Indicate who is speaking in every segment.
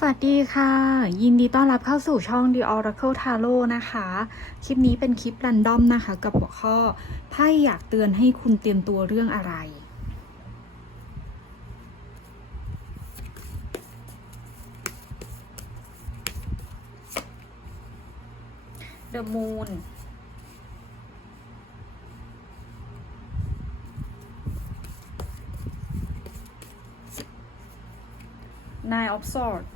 Speaker 1: สวัสดีค่ะ ยินดีต้อนรับเข้าสู่ช่อง The Oracle Tarot นะคะ คลิปนี้เป็นคลิปรันดอมนะคะ กับหัวข้อไพ่อยากเตือนให้คุณเตรียมตัวเรื่องอะไร The Moon Nine of Swords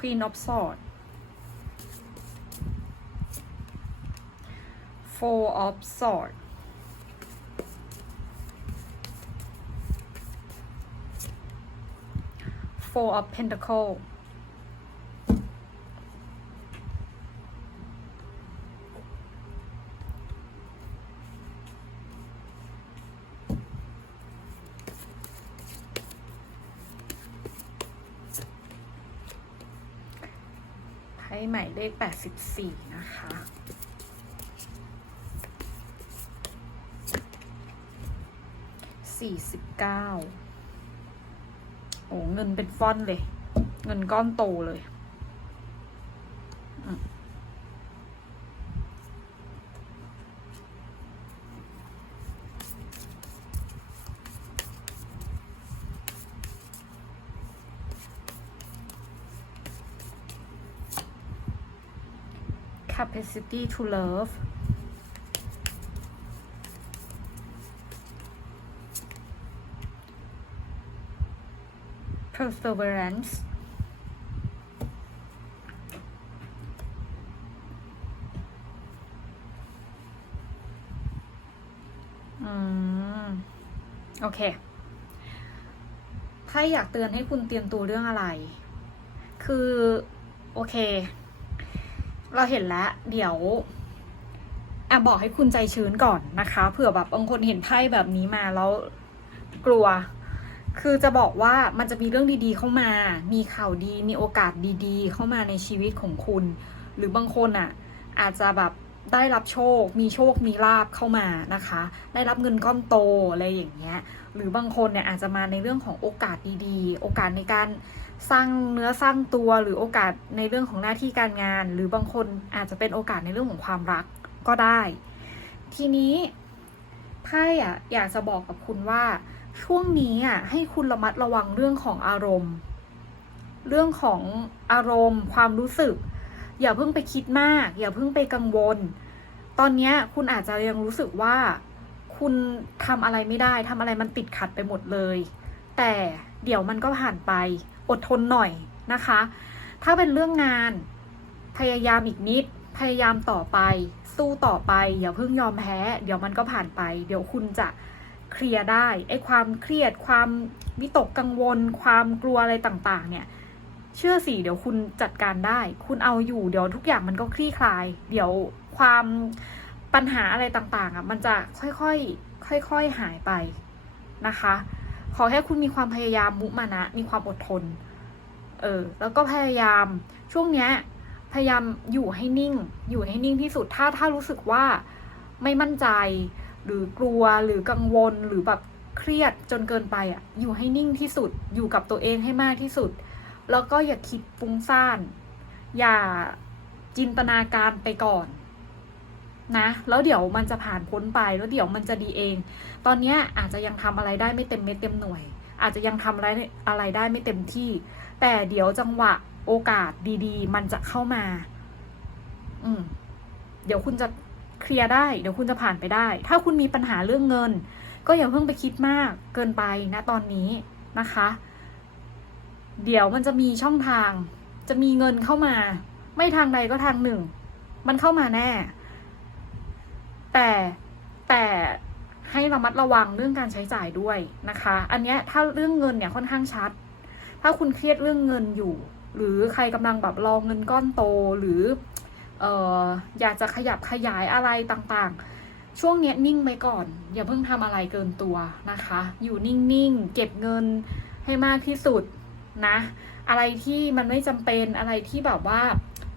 Speaker 1: Queen of Swords. Four of Swords. Four of Pentacles เลข 84 นะคะ 49 โอ้เงินเป็นฟอนเลย เงินก้อนโตเลย capacity to love 'perseverance อืม โอเคไพ่อยากเตือนให้คุณเตรียมตัวเรื่องอะไร คือ โอเค เราเห็นแล้ว เดี๋ยวอะบอกให้คุณใจชื้นก่อนนะคะ เผื่อแบบบางคนเห็นไพ่แบบนี้มาแล้วกลัว คือจะบอกว่ามันจะมีเรื่องดีๆ เข้ามา มีข่าวดี มีโอกาสดีๆ เข้ามาในชีวิตของคุณ หรือบางคนอะ อาจจะแบบ ได้รับโชค มีโชค มีลาบเข้ามานะคะ ได้รับเงินก้อนโตอะไรอย่างเงี้ย หรือบางคนเนี่ยอาจจะมาในเรื่องของโอกาสดีๆ โอกาสในการสร้างเนื้อสร้างตัว หรือโอกาสในเรื่องของหน้าที่การงาน หรือบางคนอาจจะเป็นโอกาสในเรื่องของความรักก็ได้ ทีนี้ไพ่อะอยากจะบอกกับคุณว่าช่วงนี้อะให้คุณระมัดระวังเรื่องของอารมณ์ เรื่องของอารมณ์ ความรู้สึก อย่าเพิ่งไปคิดมาก อย่าเพิ่งไปกังวล ตอนนี้คุณอาจจะยังรู้สึกว่า คุณทำอะไรไม่ได้ทำอะไรมันติดขัดไปหมดเลย แต่เดี๋ยวมันก็ผ่านไป อดทนหน่อยนะคะ ถ้าเป็นเรื่องงาน พยายามอีกนิด พยายามต่อไป สู้ต่อไป อย่าเพิ่งยอมแพ้ เดี๋ยวมันก็ผ่านไป เดี๋ยวคุณจะเคลียร์ได้ไอ้ความเครียดความวิตกกังวล ความกลัวอะไรต่าง ๆ เนี่ย เชื่อสิเดี๋ยวคุณจัดการได้ คุณเอาอยู่เดี๋ยวทุกอย่างมันก็คลี่คลาย เดี๋ยวความปัญหาอะไรต่างๆอะมันจะค่อยๆค่อยๆหายไปนะคะ ขอแค่คุณมีความพยายามมุมานะ มีความอดทน เออ แล้วก็พยายามช่วงเนี้ยพยายามอยู่ให้นิ่ง อยู่ให้นิ่งที่สุดถ้าถ้ารู้สึกว่าไม่มั่นใจ หรือกลัวหรือกังวลหรือแบบเครียดจนเกินไปอะ อยู่ให้นิ่งที่สุด อยู่กับตัวเองให้มากที่สุด แล้วก็อย่าคิดฟุ้งซ่าน อย่าจินตนาการไปก่อนนะ แล้วเดี๋ยวมันจะผ่านพ้นไป แล้วเดี๋ยวมันจะดีเอง ตอนนี้อาจจะยังทำอะไรได้ไม่เต็มเม็ดเต็มหน่วย อาจจะยังทำอะไรอะไรได้ไม่เต็มที่ แต่เดี๋ยวจังหวะโอกาสดีๆ มันจะเข้ามา อืม เดี๋ยวคุณจะเคลียร์ได้ เดี๋ยวคุณจะผ่านไปได้ ถ้าคุณมีปัญหาเรื่องเงิน ก็อย่าเพิ่งไปคิดมากเกินไปนะตอนนี้นะคะ เดี๋ยวมันจะมีช่องทาง จะมีเงินเข้ามา ไม่ทางใดก็ทางหนึ่ง มันเข้ามาแน่ แต่แต่ให้ระมัดระวังเรื่องการใช้จ่ายด้วยนะคะ อันนี้ถ้าเรื่องเงินเนี่ยค่อนข้างชัด ถ้าคุณเครียดเรื่องเงินอยู่ หรือใครกำลังแบบรองเงินก้อนโตหรืออออยากจะขยับขยายอะไรต่างๆ ช่วงนี้นิ่งไปก่อน อย่าเพิ่งทำอะไรเกินตัวนะคะ อยู่นิ่งๆ เก็บเงินให้มากที่สุด นะ อะไรที่มันไม่จำเป็นอะไรที่แบบว่า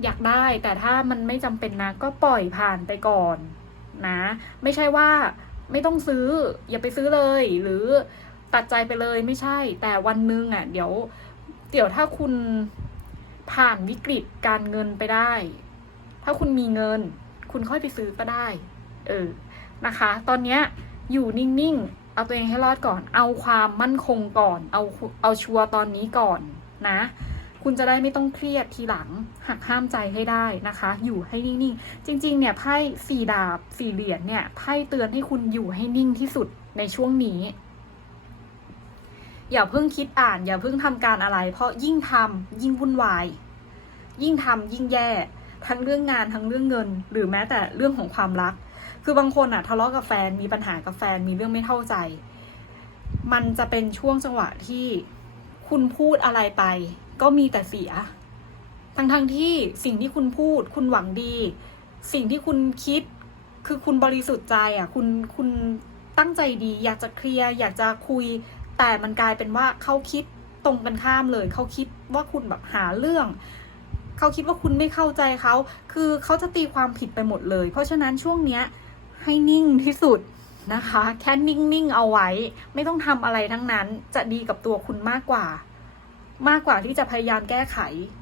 Speaker 1: อยากได้ แต่ถ้ามันไม่จำเป็นนะก็ปล่อยผ่านไปก่อนนะ ไม่ใช่ว่าไม่ต้องซื้อ อย่าไปซื้อเลย หรือตัดใจไปเลยไม่ใช่ แต่วันหนึงอะ เดี๋ยว เดี๋ยวถ้าคุณผ่านวิกฤตการเงินไปได้ ถ้าคุณมีเงิน คุณค่อยไปซื้อก็ได้ เออนะคะ ตอนเนี้ยอยู่นิ่ง ๆ เอาตัวเองให้รอดก่อน เอาความมั่นคงก่อน เอาเอาชัวร์ตอนนี้ก่อนนะ คุณจะได้ไม่ต้องเครียดทีหลัง หักห้ามใจให้ได้นะคะ อยู่ให้นิ่งๆ จริง ๆ เนี่ยไพ่สี่ดาบสี่เหรียญเนี่ยไพ่เตือนให้คุณอยู่ให้นิ่งที่สุดในช่วงนี้ อย่าเพิ่งคิดอ่าน อย่าเพิ่งทำการอะไร เพราะยิ่งทำยิ่งวุ่นวาย ยิ่งทำยิ่งแย่ ทั้งเรื่องงานทั้งเรื่องเงิน หรือแม้แต่เรื่องของความรัก คือบางคนอะทะเลาะกับแฟนมีปัญหากับแฟนมีเรื่องไม่เข้าใจ มันจะเป็นช่วงจังหวะที่คุณพูดอะไรไป ก็มีแต่เสีย ทั้งทั้งๆที่สิ่งที่คุณพูด คุณหวังดี สิ่งที่คุณคิด คือคุณบริสุทธิ์ใจอะคุณคุณตั้งใจดี อยากจะเคลียร์อยากจะคุย แต่มันกลายเป็นว่าเขาคิดตรงกันข้ามเลย เขาคิดว่าคุณแบบหาเรื่องเขาคิดว่าคุณไม่เข้าใจเขา คือเขาจะตีความผิดไปหมดเลย เพราะฉะนั้นช่วงเนี้ย ให้นิ่งที่สุดนะคะ แค่นิ่งๆเอาไว้ ไม่ต้องทำอะไรทั้งนั้นจะดีกับตัวคุณมากกว่า มากกว่าที่จะพยายามแก้ไข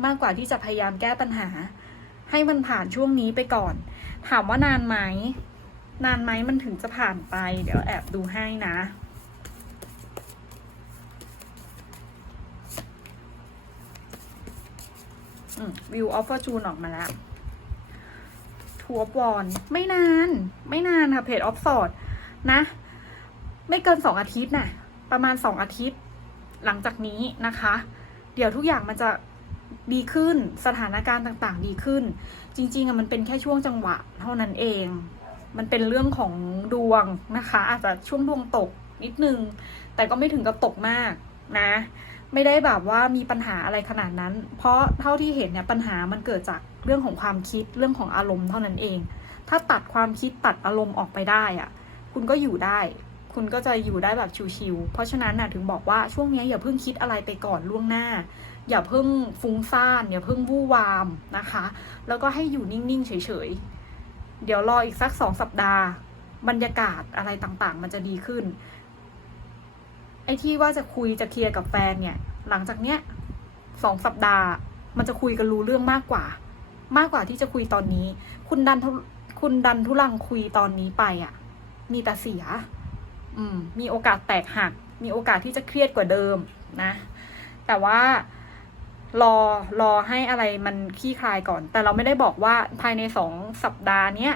Speaker 1: มากกว่าที่จะพยายามแก้ปัญหา ให้มันผ่านช่วงนี้ไปก่อน ถามว่านานไหมนานไหมมันถึงจะผ่านไป เดี๋ยวแอบดูให้นะวิวออฟฟอร์จูนออกมาแล้ว ทัวร์วอนไม่นาน ไม่นานค่ะเพจออฟสอดนะ ไม่เกินสองอาทิตย์น่ะ ประมาณสองอาทิตย์ หลังจากนี้นะคะ เดี๋ยวทุกอย่างมันจะดีขึ้นสถานการณ์ต่างๆ ดีขึ้น จริงๆอะมันเป็นแค่ช่วงจังหวะเท่านั้นเอง มันเป็นเรื่องของดวงนะคะ อาจจะช่วงดวงตกนิดนึง แต่ก็ไม่ถึงกับตกมากนะ ไม่ได้แบบว่ามีปัญหาอะไรขนาดนั้น เพราะเท่าที่เห็นเนี่ยปัญหามันเกิดจากเรื่องของความคิดเรื่องของอารมณ์เท่านั้นเอง ถ้าตัดความคิดตัดอารมณ์ออกไปได้อะคุณก็อยู่ได้ คุณก็จะอยู่ได้แบบชิวๆเพราะฉะนั้นน่ะถึงบอกว่าช่วงนี้อย่าเพิ่งคิดอะไรไปก่อนล่วงหน้า อย่าเพิ่งฟุ้งซ่านอย่าเพิ่งวู่วามนะคะ แล้วก็ให้อยู่นิ่งๆเฉยๆเดี๋ยวรออีกสักสองสัปดาห์ บรรยากาศอะไรต่างๆ มันจะดีขึ้น อ้ที่ว่าจะคุยจะเคลียร์กับแฟนเนี่ย หลังจากเนี้ยสองสัปดาห์ มันจะคุยกันรู้เรื่องมากกว่า มากกว่าที่จะคุยตอนนี้ คุณดันคุณดันทุลังคุยตอนนี้ไปอะ มีแต่เสีย อืม มีโอกาสแตกหัก มีโอกาสที่จะเครียดกว่าเดิมนะ แต่ว่ารอรอให้อะไรมันคลี่คลายก่อน แต่เราไม่ได้บอกว่าภายในสองสัปดาห์เนี้ย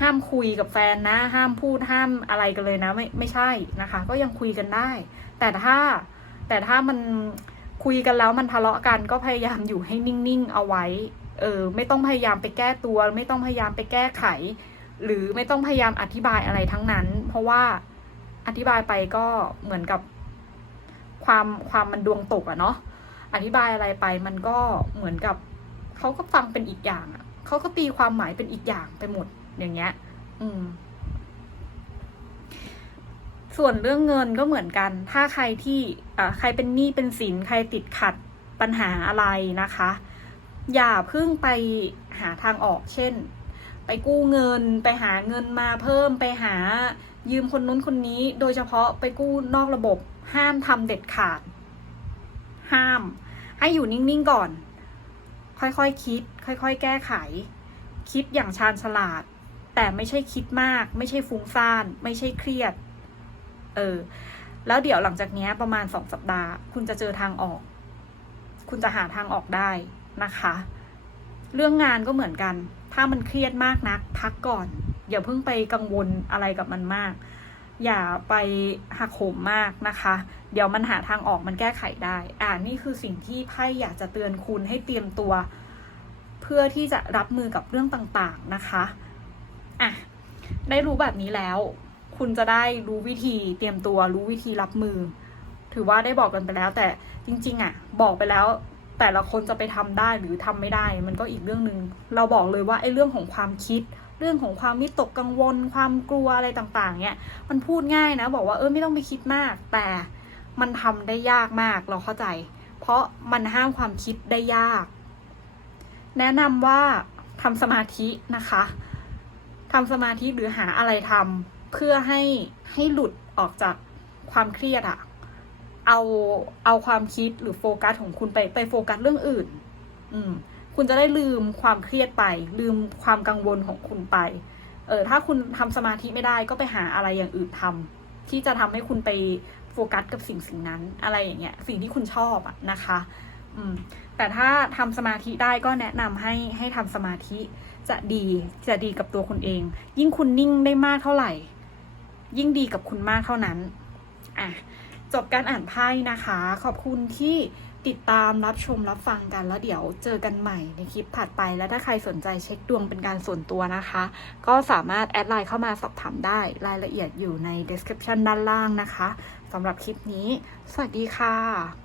Speaker 1: ห้ามคุยกับแฟนนะ ห้ามพูดห้ามอะไรกันเลยนะ ไม่ไม่ใช่นะคะ ก็ยังคุยกันได้ แต่ถ้าแต่ถ้ามันคุยกันแล้วมันทะเลาะกันก็พยายามอยู่ให้นิ่งๆเอาไว้ เออ ไม่ต้องพยายามไปแก้ตัว ไม่ต้องพยายามไปแก้ไข หรือไม่ต้องพยายามอธิบายอะไรทั้งนั้น เพราะว่าอธิบายไปก็เหมือนกับความความมันดวงตกอะเนาะอธิบายอะไรไปมันก็เหมือนกับเขาก็ฟังเป็นอีกอย่างอะเขาก็ตีความหมายเป็นอีกอย่างไปหมด อย่างเงี้ย อืม ส่วนเรื่องเงินก็เหมือนกัน ถ้าใครที่อ่าใครเป็นหนี้เป็นสิน ใครติดขัดปัญหาอะไรนะคะ อย่าเพิ่งไปหาทางออก เช่น ไปกู้เงิน ไปหาเงินมาเพิ่ม ไปหายืมคนนู้นคนนี้ โดยเฉพาะไปกู้นอกระบบ ห้ามทำเด็ดขาด ห้าม ให้อยู่นิ่งๆก่อน ค่อยๆคคิด ค่อยๆ แก้ไข คิดอย่างชาญฉลาด แต่ไม่ใช่คิดมาก ไม่ใช่ฟุ้งซ่าน ไม่ใช่เครียด เออ แล้วเดี๋ยวหลังจากนี้ประมาณสองสัปดาห์ คุณจะเจอทางออก คุณจะหาทางออกได้นะคะ เรื่องงานก็เหมือนกัน ถ้ามันเครียดมากนัก พักก่อน อย่าเพิ่งไปกังวลอะไรกับมันมาก อย่าไปหักโหมมากนะคะ เดี๋ยวมันหาทางออกมันแก้ไขได้ อ่านี่คือสิ่งที่ไพ่อยากจะเตือนคุณให้เตรียมตัว เพื่อที่จะรับมือกับเรื่องต่างๆนะคะ อะได้รู้แบบนี้แล้ว คุณจะได้รู้วิธีเตรียมตัวรู้วิธีรับมือ ถือว่าได้บอกกันไปแล้ว แต่จริง ๆ อะ บอกไปแล้ว แต่ละคนจะไปทำได้หรือทำไม่ได้ มันก็อีกเรื่องหนึ่งเราบอกเลยว่าไอ้เรื่องของความคิด เรื่องของความวิตกกังวล ความกลัวอะไรต่างๆ เนี่ย มันพูดง่ายนะ บอกว่าเออไม่ต้องไปคิดมาก แต่มันทำได้ยากมากเราเข้าใจ เพราะมันห้ามความคิดได้ยาก แนะนำว่าทำสมาธินะคะ ทำสมาธิหรือหาอะไรทำเพื่อให้ให้หลุดออกจากความเครียดอะเอาเอาความคิดหรือโฟกัสของคุณไปไปโฟกัสเรื่องอื่น อืม คุณจะได้ลืมความเครียดไป ลืมความกังวลของคุณไป เออถ้าคุณทำสมาธิไม่ได้ก็ไปหาอะไรอย่างอื่นทำที่จะทำให้คุณไปโฟกัสกับสิ่งสิ่งนั้น อะไรอย่างเงี้ย สิ่งที่คุณชอบอะนะคะ อืม แต่ถ้าทำสมาธิได้ก็แนะนำให้ให้ทำสมาธิ จะดีจะดีกับตัวคุณเอง ยิ่งคุณนิ่งได้มากเท่าไหร่ ยิ่งดีกับคุณมากเท่านั้นอะจบการอ่านไพ่นะคะ ขอบคุณที่ติดตามรับชมรับฟังกันแล้วเดี๋ยวเจอกันใหม่ในคลิปถัดไป แล้วถ้าใครสนใจเช็คดวงเป็นการส่วนตัวนะคะ ก็สามารถแอดไลน์เข้ามาสอบถามได้รายละเอียดอยู่ใน description ด้านล่างนะคะสำหรับคลิปนี้ สวัสดีค่ะ